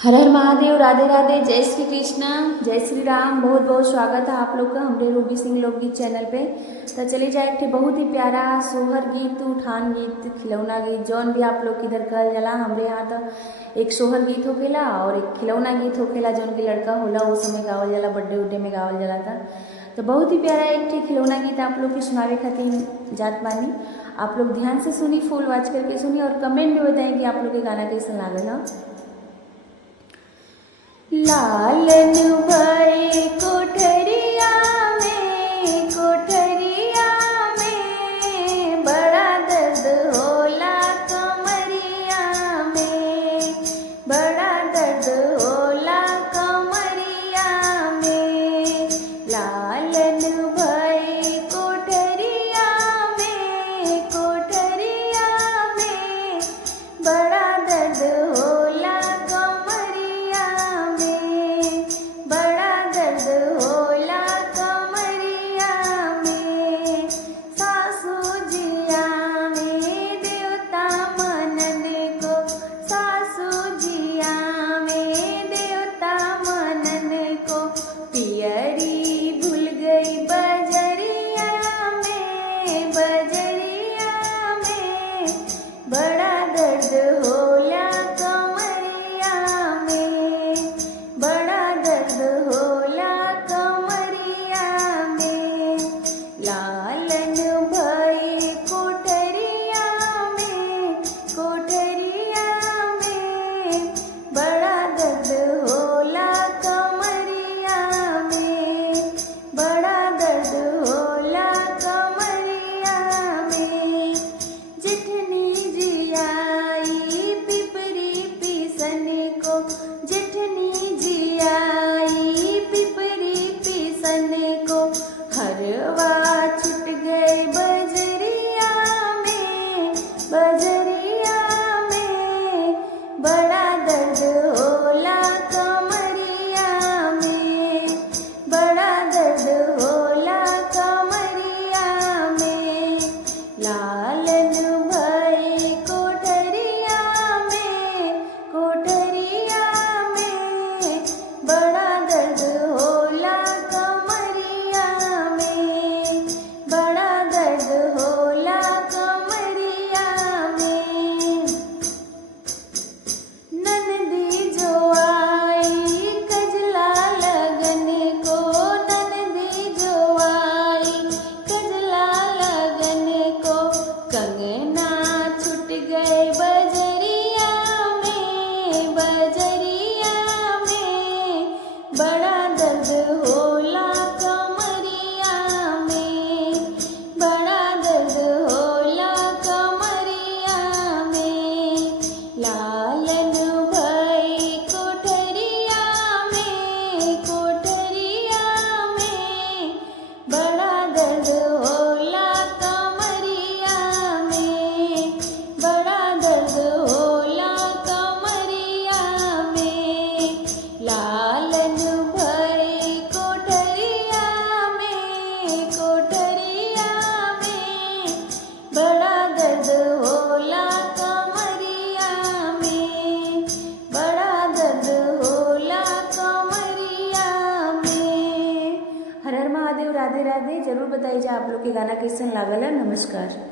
हर हर महादेव, राधे राधे, जय श्री कृष्णा, जय श्री राम। बहुत बहुत स्वागत है आप लोग का हमारे रूबी सिंह लोकगीत चैनल पे। तो चले जाए एक बहुत ही प्यारा सोहर गीत, उठान गीत, खिलौना गीत, जौन भी आप लोग किधर कहल जाला। हमरे यहाँ तो एक सोहर गीत होखेला और एक खिलौना गीत होखेला, जौन की लड़का होला वो समय गावल जाला, बर्थडे उड्डे में गावल जाला था। तो बहुत ही प्यारा एक खिलौना गीत आप लोग की सुनावे खातिर जात बानी। आप लोग ध्यान से सुनी, फुल वॉच करके सुनी और कमेंट में बताएं कि आप लोग के गाना कैसा लागल है। लालन भई कोठरिया में बड़ा दर्द होला कमरिया में, बड़ा दर्द होला कमरिया में। लालन भई कोठरिया में बड़ा दर्द होला कमरिया में, बड़ा दर्द होला कमरिया में। सासू जिया में देवता मनन को, सासू जिया में देवता मनन को, पियरी धुल गई बजरिया में, बजरिया में। बड़ा दर्द होला कमरिया में, बड़ा दर्द होला कमरिया में। लालन भई कोठरिया में बड़ा दर्द होला कमरिया में, बड़ा दर्द होला कमरिया में। जिठनी जियाई पिपरी पीसन को, जिठनी जियाई पिपरी पीसन को, हरवा छुट गए बजरिया में, बजरिया में। बड़ा दर्द होला कमरिया में, बड़ा दर्द होला कमरिया में। लालन भई कोठरिया में बड़ा दर्द होला कमरिया में, बड़ा दर्द होला कमरिया में। ननदी जो आई कजला लगन को, ननदी जो आई कजला लगन को, कंगना छूट गए बजरिया में, बजरिया में। बड़ा दर्द होला कमरिया में, बड़ा दर्द होला कमरिया में। लालन भई कोठरिया में बड़ा दर्द होला कमरिया में, बड़ा दर्द होला कमरिया में। लालन भई कोठरिया में बड़ा दर्द होला कमरिया में, बड़ा दर्द होला कमरिया में। हर हर महादेव, राधे राधे। जरूर बताइए आप लोग के गाना कैसन लागल है। नमस्कार।